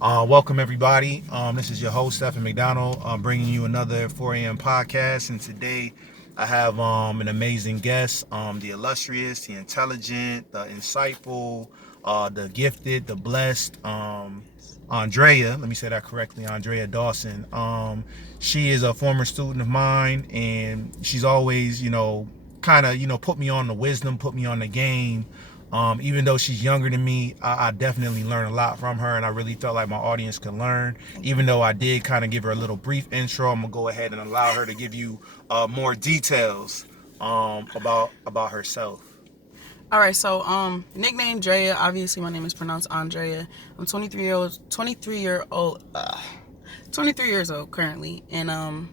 Welcome everybody. This is your host Stephen McDonald. I'm bringing you another 4 a.m. podcast, and today I have an amazing guest, the illustrious, the intelligent, the insightful, the gifted, the blessed, Andrea. Let me say that correctly, Andrea Dawson. She is a former student of mine, and she's always, kind of, put me on the wisdom, put me on the game. Even though she's younger than me, I definitely learned a lot from her, and I really felt like my audience could learn. Even though I did kind of give her a little brief intro, I'm gonna go ahead and allow her to give you more details about herself. All right, so nickname Drea. Obviously, my name is pronounced Andrea. I'm 23 years old currently, and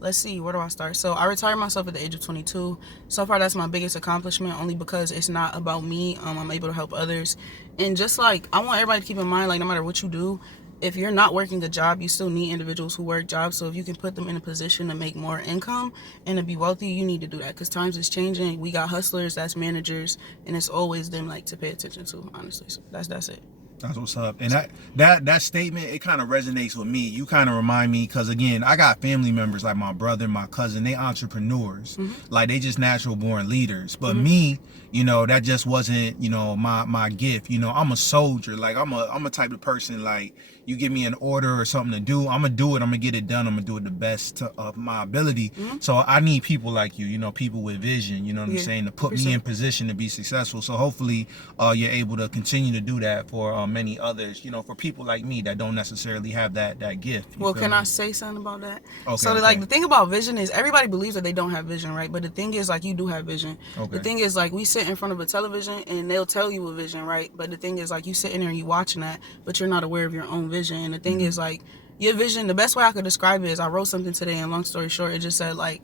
let's see, where do I start? So I retired myself at the age of 22. So far, that's my biggest accomplishment, only because it's not about me. I'm able to help others, and just like I want everybody to keep in mind, like no matter what you do, if you're not working a job, you still need individuals who work jobs. So if you can put them in a position to make more income and to be wealthy, you need to do that, because times is changing. We got hustlers, that's managers, and it's always them like to pay attention to, honestly. So that's it. That's what's up. And that statement, it kind of resonates with me. You kind of remind me, because again, I got family members like my brother, my cousin. They entrepreneurs, like they just natural born leaders. But me, that just wasn't, my gift. I'm a soldier. Like I'm a type of person, like you give me an order or something to do, I'm gonna do it. I'm gonna get it done. I'm gonna do it the best of my ability. So I need people like you, people with vision. You know what I'm saying, to put me in position to be successful. So hopefully, you're able to continue to do that for many others. For people like me that don't necessarily have that gift. Well, can I say something about that? Okay, so, like, the thing about vision is everybody believes that they don't have vision, right? But the thing is, like, you do have vision. The thing is, like, we sit in front of a television and they'll tell you a vision, right? But the thing is, like, you sitting there and you watching that, but you're not aware of your own vision. And the thing is, like, your vision, the best way I could describe it is I wrote something today, and long story short, it just said, like,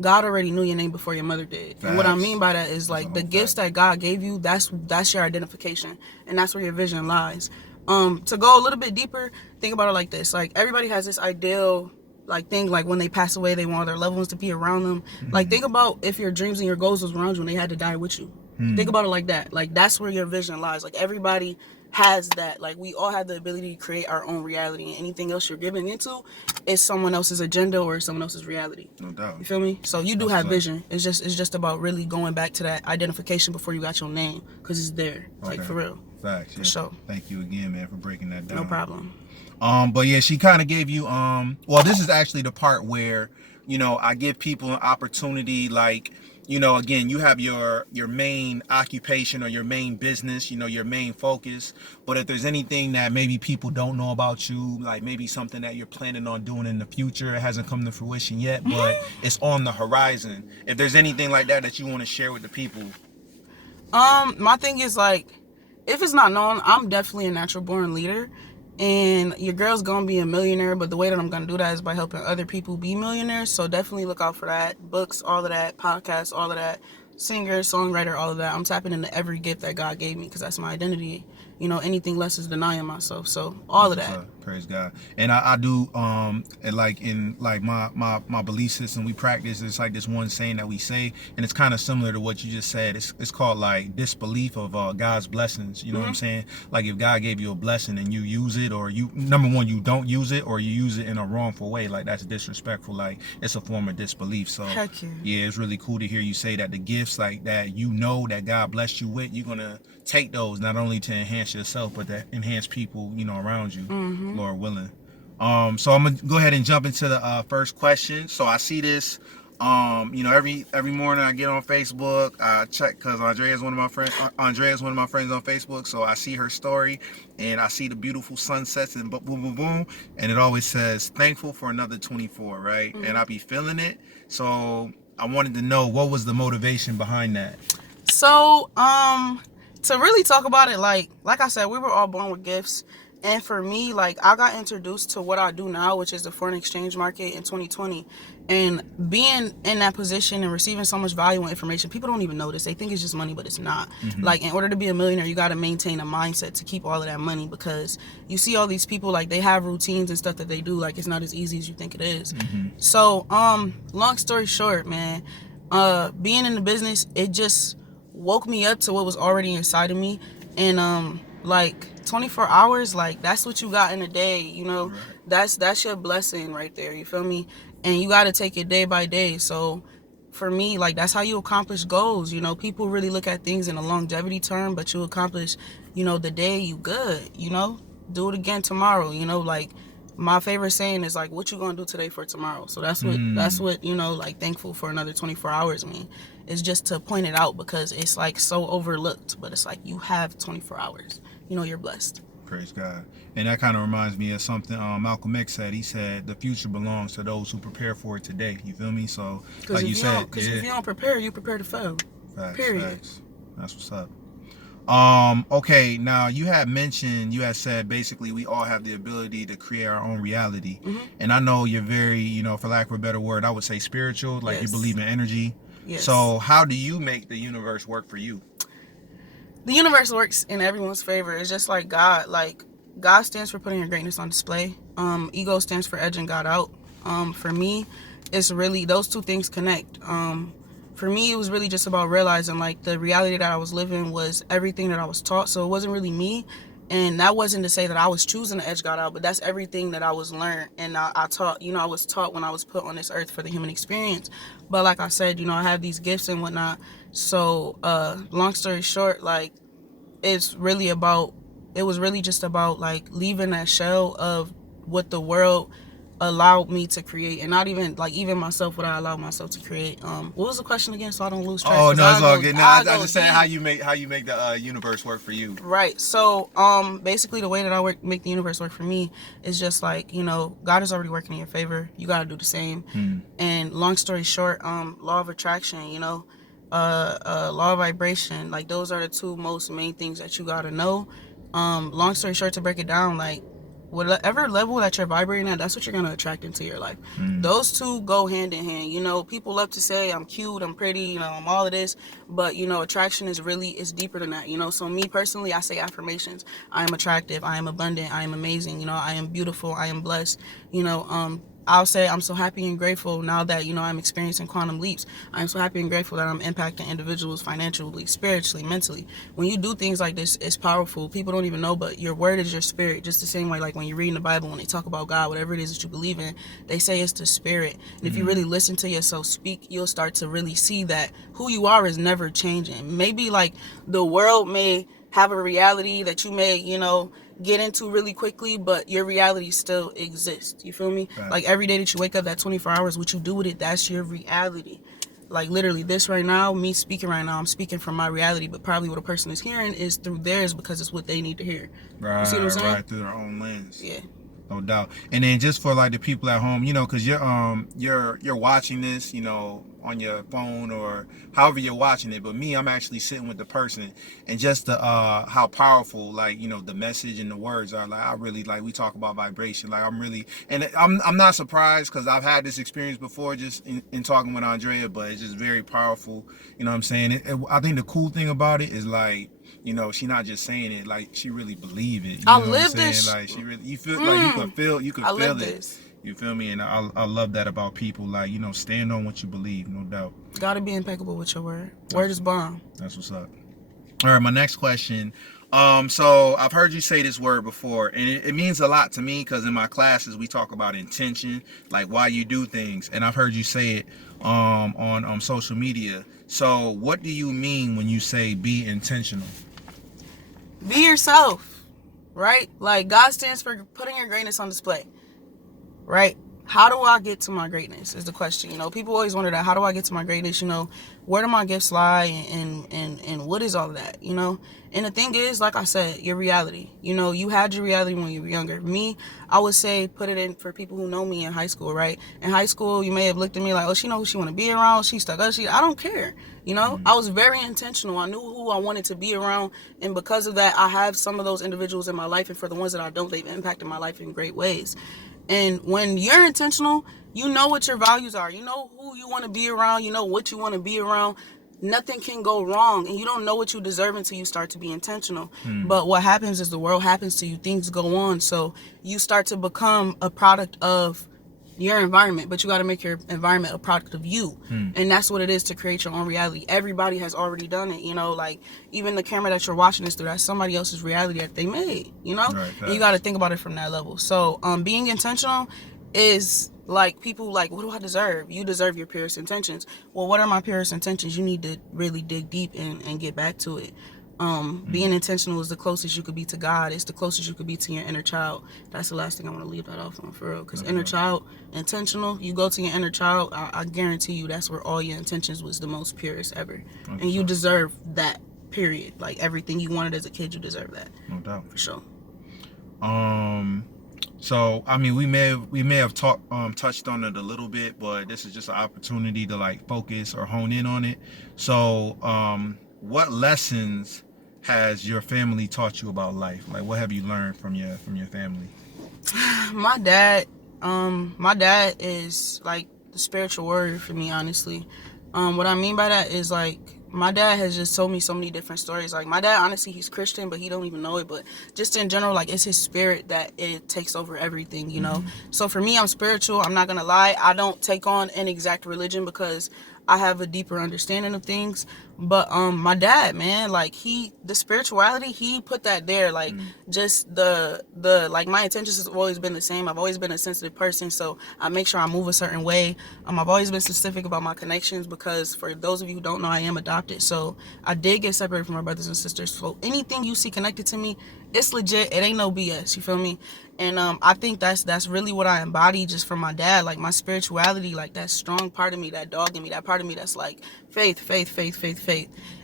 God already knew your name before your mother did. Facts. And what I mean by that is, like, the gifts that God gave you, that's your identification, and that's where your vision lies. To go a little bit deeper, think about it like this. Like, everybody has this ideal, like, thing, like, when they pass away, they want their loved ones to be around them. Like, think about if your dreams and your goals was around you and they had to die with you. Think about it like that. Like, that's where your vision lies. Like, everybody has that. Like, we all have the ability to create our own reality, and anything else you're giving into is someone else's agenda or someone else's reality. No doubt. You feel me? So you do have vision. It's just about really going back to that identification before you got your name, because it's there. Like, for real. Facts. For sure. Thank you again, man, for breaking that down. No problem. But yeah, she kind of gave you well, this is actually the part where I give people an opportunity, like, again, you have your main occupation or your main business, your main focus. But if there's anything that maybe people don't know about you, like maybe something that you're planning on doing in the future, it hasn't come to fruition yet, but it's on the horizon. If there's anything like that you want to share with the people. My thing is, like, if it's not known, I'm definitely a natural born leader, and your girl's gonna be a millionaire, but the way that I'm gonna do that is by helping other people be millionaires. So definitely look out for that. Books, all of that, podcasts, all of that, singer, songwriter, all of that. I'm tapping into every gift that God gave me, because that's my identity. Anything less is denying myself. So all of that. Praise God. And I do and like in like my belief system, we practice, it's like this one saying that we say, and it's kind of similar to what you just said. It's called like disbelief of God's blessings. You know what I'm saying? Like, if God gave you a blessing and you use it, or you, number one, you don't use it, or you use it in a wrongful way, like that's disrespectful. Like, it's a form of disbelief. So yeah, it's really cool to hear you say that the gifts like that that God blessed you with, you're gonna take those not only to enhance yourself, but to enhance people around you, Lord willing. So I'm gonna go ahead and jump into the first question. So I see this every morning I get on Facebook, I check, because Andrea is one of my friends on Facebook. So I see her story and I see the beautiful sunsets and boom boom boom, and it always says thankful for another 24, right? And I be feeling it. So I wanted to know, what was the motivation behind that? So to really talk about it, like I said, we were all born with gifts. And for me, like, I got introduced to what I do now, which is the foreign exchange market, in 2020. And being in that position and receiving so much valuable information, people don't even notice. They think it's just money, but it's not. Like, in order to be a millionaire, you got to maintain a mindset to keep all of that money, because you see all these people, like, they have routines and stuff that they do. Like, it's not as easy as you think it is. So, long story short, man, being in the business, it just woke me up to what was already inside of me. And like 24 hours, like that's what you got in a day, you know. Right. That's your blessing right there, you feel me? And you got to take it day by day. So for me, like that's how you accomplish goals, you know. People really look at things in a longevity term, but you accomplish, you know, the day you good, you know. Do it again tomorrow, you know. Like my favorite saying is like, what you gonna do today for tomorrow? So that's what you know, like thankful for another 24 hours mean. It's just to point it out because it's like so overlooked, but it's like you have 24 hours, you know. You're blessed. Praise God. And that kind of reminds me of something Malcolm X said. He said, the future belongs to those who prepare for it today. You feel me? So, like you said, because if you don't prepare, you prepare to fail. Facts, Period. facts. That's what's up. Okay, now you had said basically we all have the ability to create our own reality. And I know you're very, you know, for lack of a better word, I would say spiritual, like you believe in energy. Yes. So how do you make the universe work for you? The universe works in everyone's favor. It's just like God. Like God stands for putting your greatness on display. Ego stands for edging God out. For me, it's really those two things connect. For me, it was really just about realizing like the reality that I was living was everything that I was taught. So it wasn't really me. And that wasn't to say that I was choosing to edge God out, but that's everything that I was learned. And I taught, you know, I was taught when I was put on this earth for the human experience. But like I said, you know, I have these gifts and whatnot. So long story short, like it was really just about like leaving that shell of what the world allowed me to create, and not even like even myself, what I allowed myself to create. What was the question again, so I don't lose track? Oh no, it's all good. No, I just said how you make the universe work for you. Right. So basically the way that I make the universe work for me is just like, you know, God is already working in your favor. You got to do the same. And long story short, law of attraction, you know, law of vibration, like those are the two most main things that you got to know. Long story short, to break it down, like whatever level that you're vibrating at, that's what you're going to attract into your life. Those two go hand in hand. You know, people love to say I'm cute, I'm pretty, you know, I'm all of this, but you know, attraction is deeper than that, you know. So me personally, I say affirmations. I am attractive, I am abundant, I am amazing, you know, I am beautiful, I am blessed, you know. I'll say I'm so happy and grateful now that, you know, I'm experiencing quantum leaps. I'm so happy and grateful that I'm impacting individuals financially, spiritually, mentally. When you do things like this, it's powerful. People don't even know, but your word is your spirit. Just the same way, like when you're reading the Bible, when they talk about God, whatever it is that you believe in, they say it's the spirit. And if you really listen to yourself speak, you'll start to really see that who you are is never changing. Maybe like the world may have a reality that you may, you know, get into really quickly, but your reality still exists. You feel me? Right. Like every day that you wake up, that 24 hours, what you do with it, that's your reality. Like literally this right now, me speaking right now, I'm speaking from my reality, but probably what a person is hearing is through theirs because it's what they need to hear. Right, you see what I'm saying? Right, through their own lens. Yeah. No doubt. And then just for like the people at home, you know, because you're watching this, you know, on your phone or however you're watching it. But me, I'm actually sitting with the person, and just the how powerful, like, you know, the message and the words are. Like I really, like, we talk about vibration. Like I'm not surprised because I've had this experience before just in talking with Andrea, but it's just very powerful. You know what I'm saying? I think the cool thing about it is like, you know, she not just saying it, like she really believe it. You know what I'm saying? Like she really, you feel like you can feel it. This. You feel me? And I love that about people. Like, you know, stand on what you believe, no doubt. Gotta be impeccable with your word. Word is bomb. That's what's up. All right, my next question. So I've heard you say this word before, and it means a lot to me because in my classes we talk about intention, like why you do things, and I've heard you say it on social media. So what do you mean when you say be intentional? Be yourself, right? Like God stands for putting your greatness on display, right? How do I get to my greatness is the question. You know, people always wonder that. How do I get to my greatness? You know, where do my gifts lie, and what is all of that? You know, and the thing is, like I said, your reality. You know, you had your reality when you were younger. Me, I would say put it in for people who know me in high school, right? In high school, you may have looked at me like, oh, she knows who she want to be around. She stuck up. I don't care. You know, I was very intentional. I knew who I wanted to be around. And because of that, I have some of those individuals in my life. And for the ones that I don't, they've impacted my life in great ways. And when you're intentional, you know what your values are. You know who you want to be around. You know what you want to be around. Nothing can go wrong. And you don't know what you deserve until you start to be intentional. But what happens is the world happens to you. Things go on. So you start to become a product of your environment, but you got to make your environment a product of you. And that's what it is to create your own reality. Everybody has already done it, you know, like even the camera that you're watching this through, that's somebody else's reality that they made, you know. Right, and you got to think about it from that level. So being intentional is like, people like, what do I deserve? You deserve your purest intentions. Well, what are my purest intentions? You need to really dig deep and get back to it. Being intentional is the closest you could be to God. It's the closest you could be to your inner child. That's the last thing I want to leave that off on, for real. Because inner child, intentional, you go to your inner child, I guarantee you that's where all your intentions was the most purest ever. And you deserve that, period. Like everything you wanted as a kid, you deserve that. No doubt. For sure. So I mean, we may have touched on it a little bit, but this is just an opportunity to like focus or hone in on it. So what lessons has your family taught you about life? Like, what have you learned from your family? My dad is like the spiritual warrior for me, honestly. What I mean by that is, like, my dad has just told me so many different stories. Like, my dad, honestly, he's Christian, but he don't even know it. But just in general, like, it's his spirit that it takes over everything, you know? So for me, I'm spiritual. I'm not gonna lie. I don't take on an exact religion because I have a deeper understanding of things. But my dad, man, like, the spirituality, he put that there. Like, just the like, my intentions has always been the same. I've always been a sensitive person, so I make sure I move a certain way. I've always been specific about my connections, because for those of you who don't know, I am adopted. So I did get separated from my brothers and sisters. So anything you see connected to me, it's legit. It ain't no BS. You feel me? And I think that's really what I embody just from my dad. Like, my spirituality, like, that strong part of me, that dog in me, that part of me that's like faith.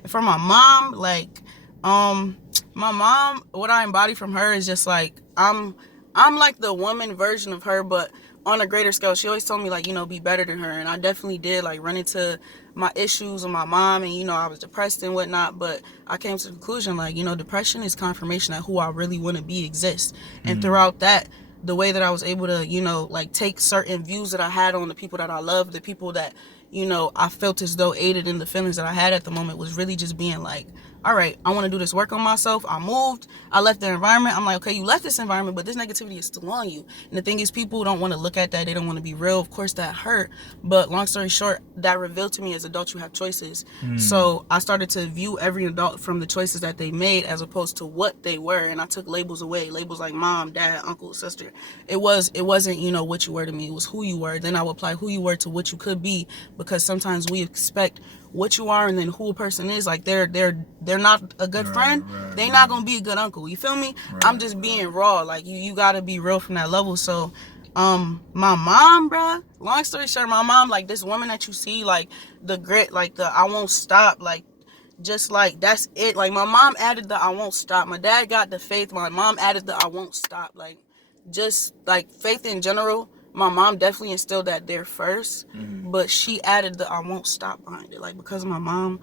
And for my mom, like, my mom, what I embody from her is just like, I'm like the woman version of her, but on a greater scale. She always told me, like, you know, be better than her. And I definitely did, like, run into my issues with my mom, and, you know, I was depressed and whatnot, but I came to the conclusion, like, you know, depression is confirmation that who I really want to be exists. And throughout that, the way that I was able to, you know, like, take certain views that I had on the people that I love, the people that, you know, I felt as though aided in the feelings that I had at the moment, was really just being like, all right, I want to do this work on myself. I moved. I left the environment. I'm like, okay, you left this environment, but this negativity is still on you. And the thing is, people don't want to look at that. They don't want to be real. Of course, that hurt. But long story short, that revealed to me, as adults, you have choices. So I started to view every adult from the choices that they made as opposed to what they were. And I took labels away. Labels like mom, dad, uncle, sister. It wasn't, you know, what you were to me. It was who you were. Then I would apply who you were to what you could be, because sometimes we expect what you are and then who a person is. Like, they're not a good friend. They're not gonna be a good uncle. You feel me? I'm just being raw. Like, you gotta be real from that level. So my mom, bruh, long story short, my mom, like, this woman that you see, like, the grit, like, the I won't stop, like, just like, that's it. Like, my mom added the I won't stop. My dad got the faith. My mom added the I won't stop. Like, just like faith in general, my mom definitely instilled that there first, but she added the I won't stop behind it. Like, because of my mom,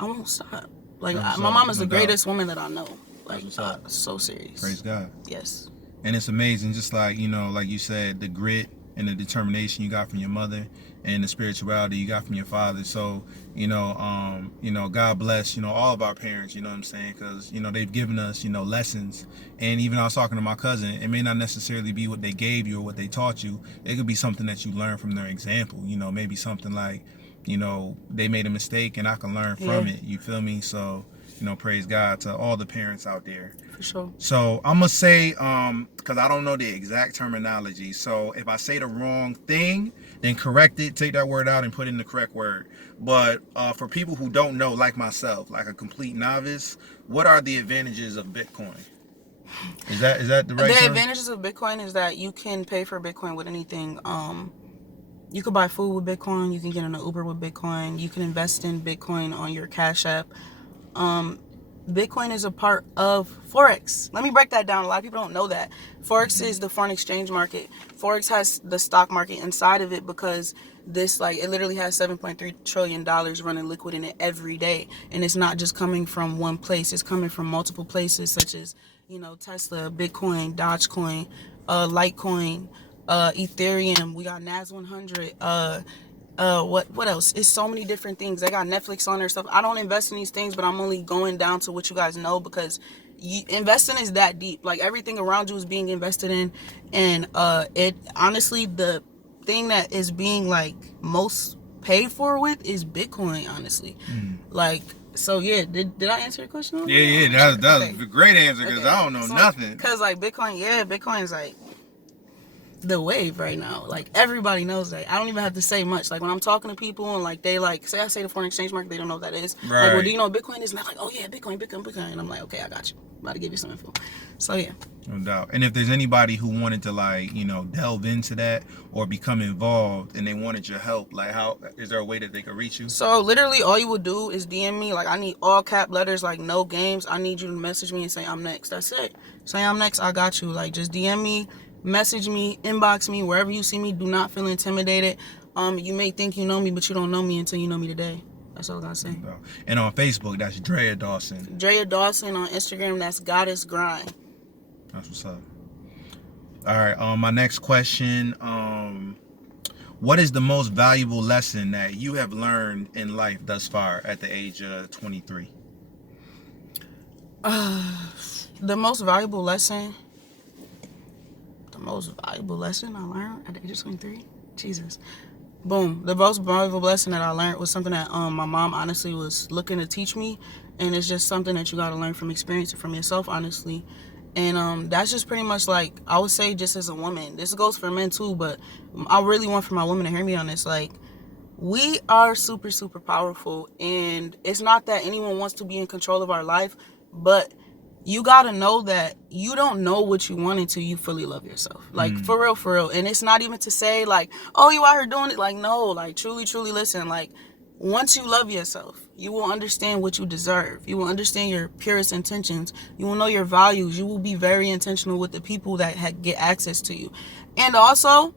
I won't stop. Like, my mom is the greatest woman that I know. Like, so serious. Praise God. Yes. And it's amazing, just like, you know, like you said, the grit and the determination you got from your mother, and the spirituality you got from your father. So, you know, God bless, you know, all of our parents, you know what I'm saying? Because, you know, they've given us, you know, lessons. And even I was talking to my cousin, it may not necessarily be what they gave you or what they taught you. It could be something that you learn from their example, you know, maybe something like, you know, they made a mistake and I can learn from it. You feel me? So, you know, praise God to all the parents out there. For sure. So I'm gonna say, because I don't know the exact terminology. So if I say the wrong thing, then correct it, take that word out and put in the correct word. But for people who don't know, like myself, like a complete novice, what are the advantages of Bitcoin? Is that the right term? The advantages of Bitcoin is that you can pay for Bitcoin with anything. You could buy food with Bitcoin. You can get in an Uber with Bitcoin. You can invest in Bitcoin on your Cash App. Bitcoin is a part of Forex. Let me break that down. A lot of people don't know that. Forex is the foreign exchange market. Forex has the stock market inside of it, because this, like, it literally has $7.3 trillion running liquid in it every day. And it's not just coming from one place. It's coming from multiple places, such as, you know, Tesla, Bitcoin, Dogecoin, Litecoin, Ethereum. We got NAS 100, what else? It's so many different things. They got Netflix on their stuff. I don't invest in these things, but I'm only going down to what you guys know, because investing is that deep. Like, everything around you is being invested in, and it honestly, the thing that is being like most paid for with is Bitcoin, honestly. Like, so yeah, did I answer your question? Yeah, that was a great answer, because I don't know nothing. Because like Bitcoin's like the wave right now. Like, everybody knows that. I don't even have to say much. Like, when I'm talking to people and like they like say the foreign exchange market, they don't know what that is. Right. Like, well, do you know what Bitcoin is? And they're like, oh yeah, Bitcoin. And I'm like, okay, I got you. I'm about to give you some info. So yeah. No doubt. And if there's anybody who wanted to, like, you know, delve into that or become involved and they wanted your help, like, how is there a way that they could reach you? So literally all you would do is DM me. Like, I need all cap letters, like no games. I need you to message me and say I'm next. That's it. Say I'm next. I got you. Like, just DM me, message me, inbox me, wherever you see me. Do not feel intimidated. You may think you know me, but you don't know me until you know me today. That's all I gotta say. And on Facebook, that's Andrea Dawson. Andrea Dawson. On Instagram, that's Goddess Grind. That's what's up. All right. My next question. What is the most valuable lesson that you have learned in life thus far at the age of 23? The most valuable lesson I learned at the age of 23? Jesus. Boom. The most valuable lesson that I learned was something that my mom honestly was looking to teach me. And it's just something that you got to learn from experience and from yourself, honestly. And that's just pretty much, like, I would say, just as a woman. This goes for men too, but I really want for my women to hear me on this. Like, we are super, super powerful. And it's not that anyone wants to be in control of our life, but you gotta know that you don't know what you want until you fully love yourself. Like, for real. And it's not even to say, like, oh, you out here doing it. Like, no, like, truly listen. Like, once you love yourself, you will understand what you deserve. You will understand your purest intentions. You will know your values. You will be very intentional with the people that get access to you. And also,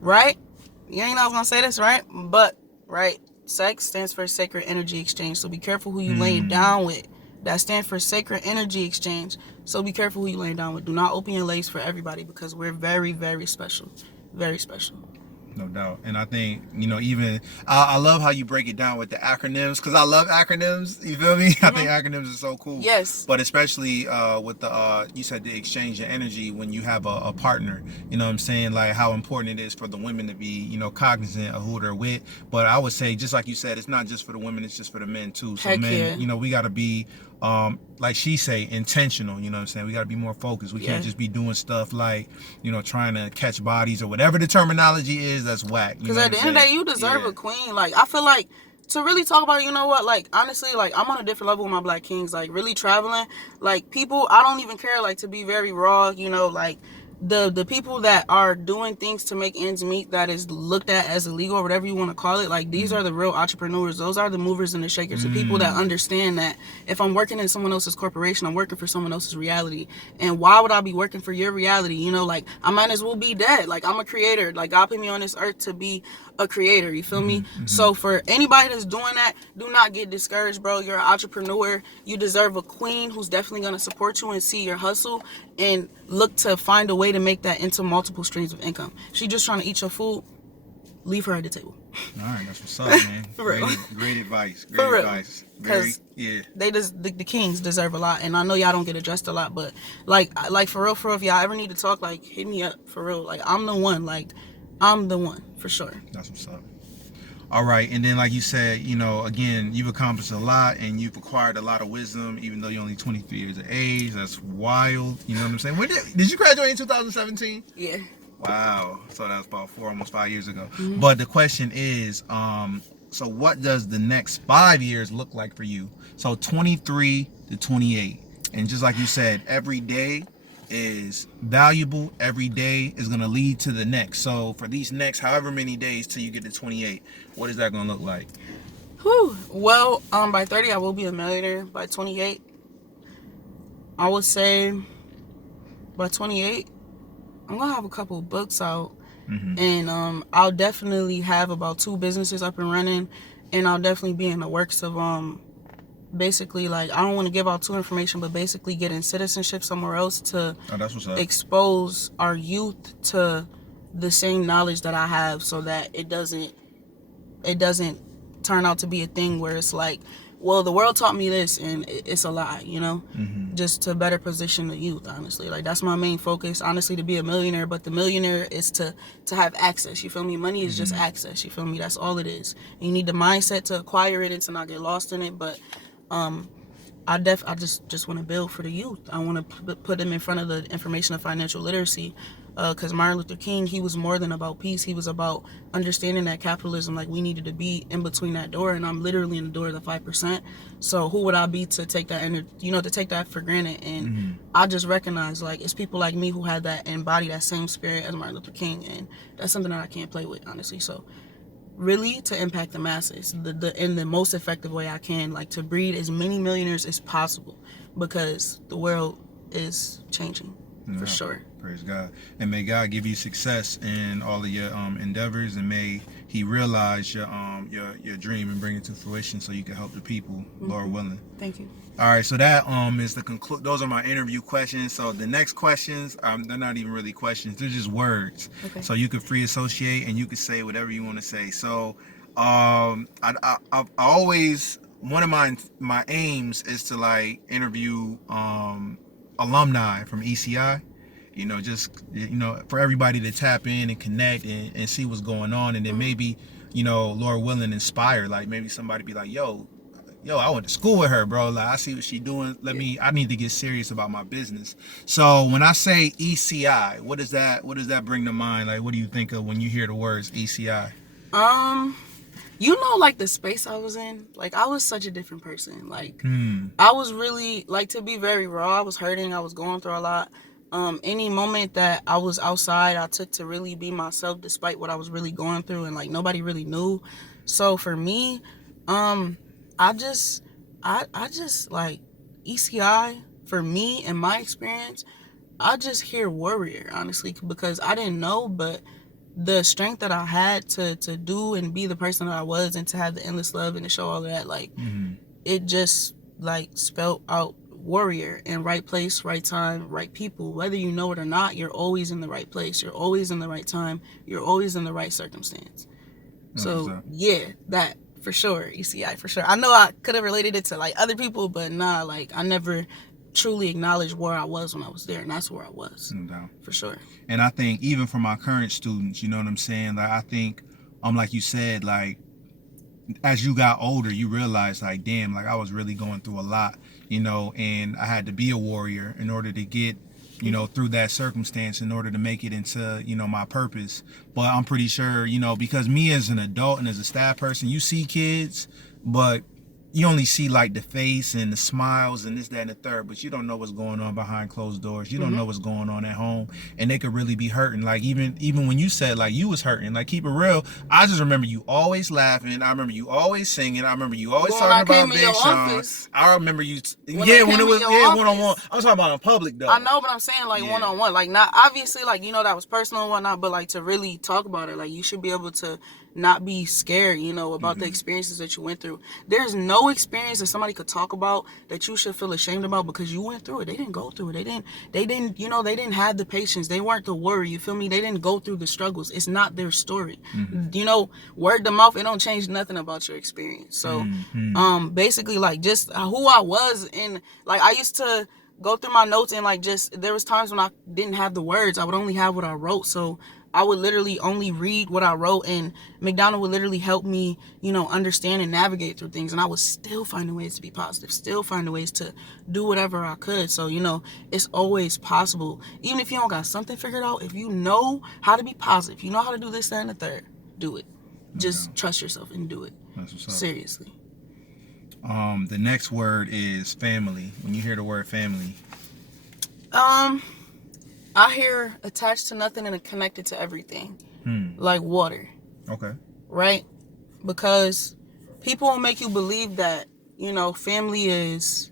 right? You ain't know I was gonna say this, right? But, right, sex stands for sacred energy exchange. So be careful who you laying down with. That stands for sacred energy exchange. So be careful who you laying down with. Do not open your legs for everybody, because we're very, very special. Very special. No doubt. And I think, you know, even I love how you break it down with the acronyms, because I love acronyms. You feel me? I think acronyms are so cool. Yes. But especially with the you said the exchange of energy when you have a partner. You know what I'm saying? Like, how important it is for the women to be, you know, cognizant of who they're with. But I would say, just like you said, it's not just for the women, it's just for the men too. So Heck men, yeah. you know, we got to be like she say, intentional. You know what I'm saying? We got to be more focused. We can't just be doing stuff like, you know, trying to catch bodies or whatever the terminology is. That's whack. Because at the end of the day, you deserve a queen. Like, I feel like, to really talk about it, you know what, like, honestly, like, I'm on a different level with my Black Kings. Like, really traveling, like, people, I don't even care, like, to be very raw, you know, like, the people that are doing things to make ends meet that is looked at as illegal or whatever you want to call it, like, these are the real entrepreneurs. Those are the movers and the shakers, the people that understand that if I'm working in someone else's corporation, I'm working for someone else's reality. And why would I be working for your reality? You know, like, I might as well be dead. Like, I'm a creator. Like, God put me on this earth to be a creator. You feel me? So for anybody that's doing that, do not get discouraged, bro. You're an entrepreneur. You deserve a queen who's definitely going to support you and see your hustle and look to find a way to make that into multiple streams of income. She just trying to eat your food, leave her at the table. All right, that's what's up, man. Great advice. Great advice. The kings deserve a lot, and I know y'all don't get addressed a lot, but like for real, if y'all ever need to talk, like, hit me up, for real. Like, I'm the one, for sure. That's what's up. All right, and then like you said, you know, again, you've accomplished a lot and you've acquired a lot of wisdom, even though you're only 23 years of age. That's wild. You know what I'm saying? When did you graduate in 2017? Yeah. Wow. So that's about almost 5 years ago. But the question is, so what does the next 5 years look like for you? So 23 to 28. And just like you said, every day is valuable. Every day is going to lead to the next. So for these next however many days till you get to 28, what is that going to look like? Well, by 30 I will be a millionaire. By 28, I would say by 28 I'm gonna have a couple of books out. And I'll definitely have about 2 businesses up and running, and I'll definitely be in the works of basically, like, I don't want to give out too information, but basically getting citizenship somewhere else to expose our youth to the same knowledge that I have, so that it doesn't turn out to be a thing where it's like, well, the world taught me this and it's a lie, you know. just to better position the youth, honestly. Like, that's my main focus, honestly, to be a millionaire. But the millionaire is to have access, you feel me? Money is just access, you feel me? That's all it is. And you need the mindset to acquire it and to not get lost in it. But I just want to build for the youth. I want to put them in front of the information of financial literacy, because Martin Luther King, he was more than about peace. He was about understanding that capitalism, like, we needed to be in between that door, and I'm literally in the door of the 5%. So who would I be to take that, to take that for granted? And I just recognize, like, it's people like me who had that, embody that same spirit as Martin Luther King, and that's something that I can't play with, honestly. So really, to impact the masses in the most effective way I can, like, to breed as many millionaires as possible, because the world is changing, for sure. Praise God. And may God give you success in all of your endeavors, and may He realize your dream and bring it to fruition so you can help the people, Lord willing. Thank you. All right, so that is the conclude. Those are my interview questions. So the next questions, they're not even really questions; they're just words. Okay. So you can free associate and you can say whatever you want to say. So I always, one of my aims is to, like, interview alumni from ECI. Just for everybody to tap in and connect and see what's going on, and then maybe, Lord willing, inspire. Like, maybe somebody be like, yo, I went to school with her, bro. Like, I see what she doing. I need to get serious about my business. So when I say ECI, what does that bring to mind? Like, what do you think of when you hear the words ECI? Like, the space I was in, like, I was such a different person. Like, I was really, like, to be very raw, I was hurting, I was going through a lot. Any moment that I was outside, I took to really be myself despite what I was really going through, and, like, nobody really knew. So for me, I just like, ECI, for me and my experience, I just hear warrior, honestly, because I didn't know, but the strength that I had to do and be the person that I was, and to have the endless love and to show all of that, like, it just, like, spelled out warrior, in right place, right time, right people. Whether you know it or not, you're always in the right place, you're always in the right time, you're always in the right circumstance. So yeah, that for sure, ECI for sure. I know I could have related it to, like, other people, but nah, like, I never truly acknowledged where I was when I was there, and that's where I was. For sure. And I think even for my current students, you know what I'm saying? Like, I think, like you said, like, as you got older, you realize, like, damn, like, I was really going through a lot, and I had to be a warrior in order to get, through that circumstance, in order to make it into, my purpose. But I'm pretty sure, because me as an adult and as a staff person, you see kids, but you only see, like, the face and the smiles and this, that, and the third, but you don't know what's going on behind closed doors. You don't know what's going on at home, and they could really be hurting. Like, even when you said, like, you was hurting, like, keep it real, I just remember you always laughing. I remember you always singing. I remember you always talking about Big Sean. I remember you, when it was one-on-one. I'm talking about in public, though. I know, but I'm saying, like, one-on-one, like, not obviously, like, that was personal and whatnot, but, like, to really talk about it, like, you should be able to not be scared, about the experiences that you went through. There's no experience that somebody could talk about that you should feel ashamed about, because you went through it. They didn't go through it. They didn't, they didn't have the patience. They weren't the worry, you feel me? They didn't go through the struggles. It's not their story. Word to mouth, it don't change nothing about your experience. So, basically, like, just who I was, and, like, I used to go through my notes, and, like, just, there was times when I didn't have the words. I would only have what I wrote. So I would literally only read what I wrote, and McDonald would literally help me, understand and navigate through things. And I was still finding ways to be positive, still finding ways to do whatever I could. So, it's always possible. Even if you don't got something figured out, if you know how to be positive, you know how to do this, that, and the third, do it. Just trust yourself and do it. That's what's up. Seriously. The next word is family. When you hear the word family, I hear attached to nothing and connected to everything. Like water. Okay. Right? Because people will make you believe that, family is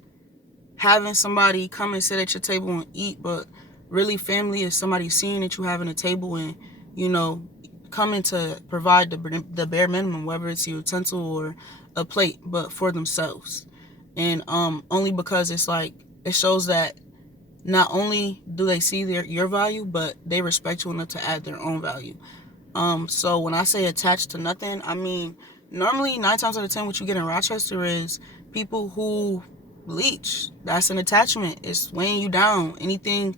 having somebody come and sit at your table and eat, but really family is somebody seeing that you having a table and, coming to provide the bare minimum, whether it's a utensil or a plate, but for themselves. And only because it's like, it shows that not only do they see your value, but they respect you enough to add their own value. So when I say attached to nothing, I mean, normally 9 times out of 10, what you get in Rochester is people who leech. That's an attachment. It's weighing you down. Anything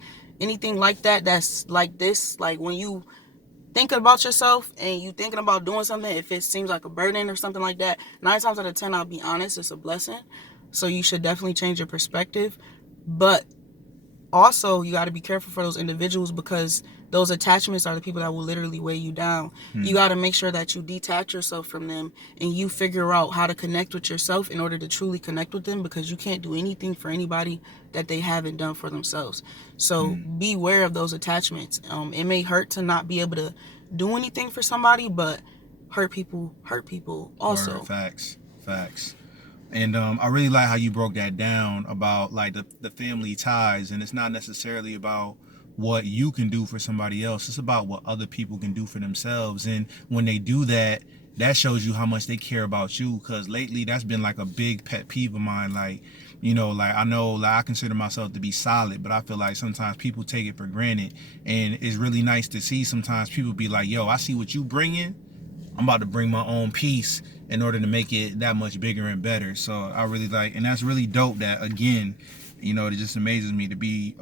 like that that's like this, like when you thinking about yourself and you thinking about doing something, if it seems like a burden or something like that, 9 times out of 10, I'll be honest, it's a blessing. So you should definitely change your perspective. But also, you got to be careful for those individuals, because those attachments are the people that will literally weigh you down. You got to make sure that you detach yourself from them and you figure out how to connect with yourself in order to truly connect with them, because you can't do anything for anybody that they haven't done for themselves. So beware of those attachments. It may hurt to not be able to do anything for somebody, but hurt people also. Word, facts. And I really like how you broke that down about like the family ties, and it's not necessarily about what you can do for somebody else. It's about what other people can do for themselves. And when they do that, that shows you how much they care about you. Because lately, that's been like a big pet peeve of mine. Like, you know, like I know, like I consider myself to be solid, but I feel like sometimes people take it for granted. And it's really nice to see sometimes people be like, yo, I see what you bringing. I'm about to bring my own piece in order to make it that much bigger and better. So I really like, and that's really dope that, again, you know, it just amazes me to be,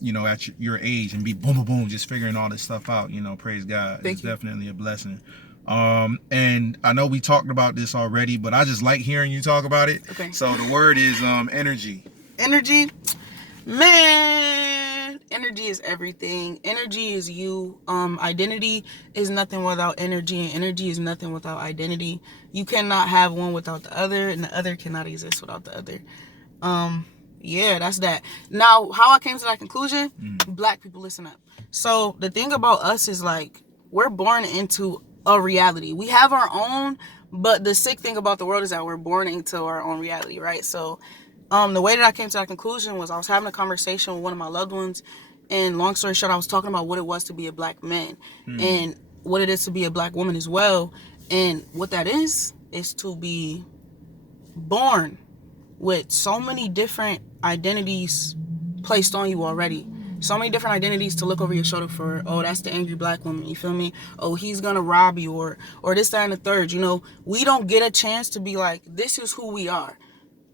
you know, at your age and be boom, boom, boom, just figuring all this stuff out, you know, praise God. It's definitely a blessing. And I know we talked about this already, but I just like hearing you talk about it. Okay. So the word is energy. Energy. Man, energy is everything. Energy is you. Identity is nothing without energy, and energy is nothing without identity. You cannot have one without the other, and the other cannot exist without the other. Yeah, that's that. Now, how I came to that conclusion, Black people, listen up. So the thing about us is, like, we're born into a reality. We have our own, but the sick thing about the world is that we're born into our own reality, right? So the way that I came to that conclusion was I was having a conversation with one of my loved ones, and long story short, I was talking about what it was to be a Black man and what it is to be a Black woman as well. And what that is to be born with so many different identities placed on you already. So many different identities to look over your shoulder for. Oh, that's the angry Black woman, you feel me? Oh, he's gonna rob you, or this, that, and the third. You know, we don't get a chance to be like, this is who we are.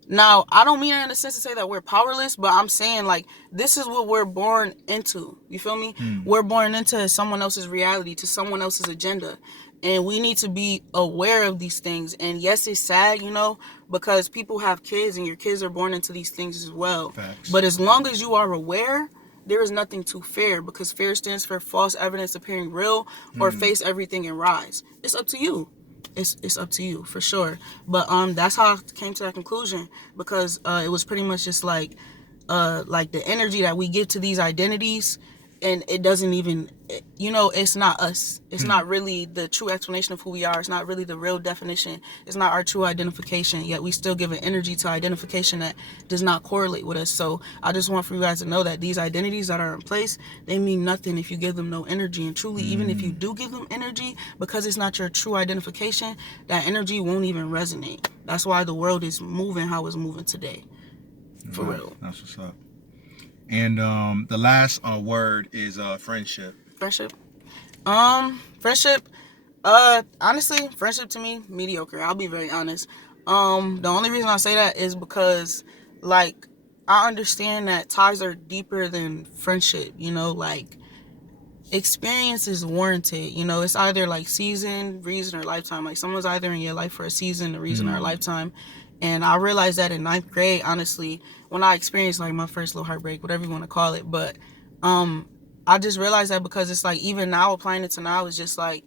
Now, I don't mean it in the sense to say that we're powerless, but I'm saying, like, this is what we're born into. You feel me? We're born into someone else's reality, to someone else's agenda. And we need to be aware of these things. And yes, it's sad, you know, because people have kids and your kids are born into these things as well. Facts. But as long as you are aware, there is nothing to fear, because fear stands for false evidence appearing real, or face everything and rise. It's up to you. It's up to you for sure. But that's how I came to that conclusion, because it was pretty much just like the energy that we give to these identities, and it doesn't even, you know, it's not us. It's not really the true explanation of who we are. It's not really the real definition. It's not our true identification, yet we still give an energy to identification that does not correlate with us. So I just want for you guys to know that these identities that are in place, they mean nothing if you give them no energy. And truly, even if you do give them energy, because it's not your true identification, that energy won't even resonate. That's why the world is moving how it's moving today. For real. That's what's up. And the last word is friendship. Friendship. Friendship. Honestly, friendship to me, mediocre. I'll be very honest. The only reason I say that is because, like, I understand that ties are deeper than friendship. You know, like, experience is warranted. You know, it's either like season, reason, or lifetime. Like, someone's either in your life for a season, a reason, or a lifetime. And I realized that in 9th grade, honestly, when I experienced, like, my first little heartbreak, whatever you want to call it. But I just realized that, because it's like, even now, applying it to now, is just like,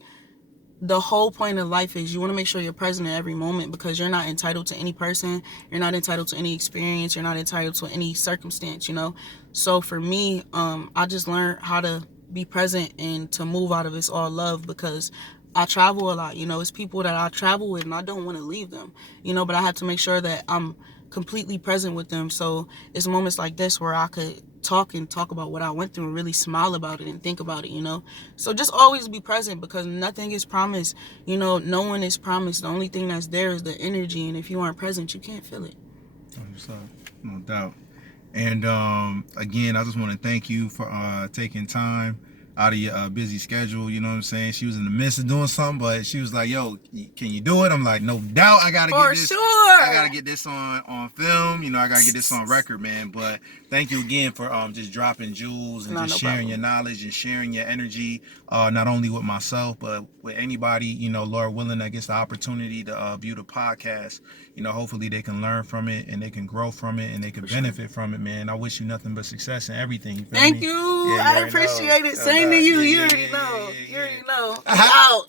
the whole point of life is you want to make sure you're present in every moment, because you're not entitled to any person. You're not entitled to any experience. You're not entitled to any circumstance, you know? So for me, I just learned how to be present and to move out of it's all love, because I travel a lot, you know. It's people that I travel with and I don't want to leave them, you know, but I have to make sure that I'm completely present with them. So it's moments like this where I could talk about what I went through and really smile about it and think about it, you know. So just always be present, because nothing is promised, you know. No one is promised. The only thing that's there is the energy, and if you aren't present, you can't feel it. No doubt. And again, I just want to thank you for taking time out of your busy schedule. You know what I'm saying? She was in the midst of doing something, but she was like, "Yo, can you do it?" I'm like, "No doubt, I gotta get this. Sure. I gotta get this on film. You know, I gotta get this on record, man." But thank you again for just dropping jewels and just sharing your knowledge and sharing your energy, not only with myself but with anybody, you know, Lord willing, that gets the opportunity to view the podcast. You know, hopefully they can learn from it and they can grow from it and they can benefit from it, man. I wish you nothing but success and everything. You feel Thank me? you. Yeah, I appreciate it. Same to you. You already know. You already know. I'm out.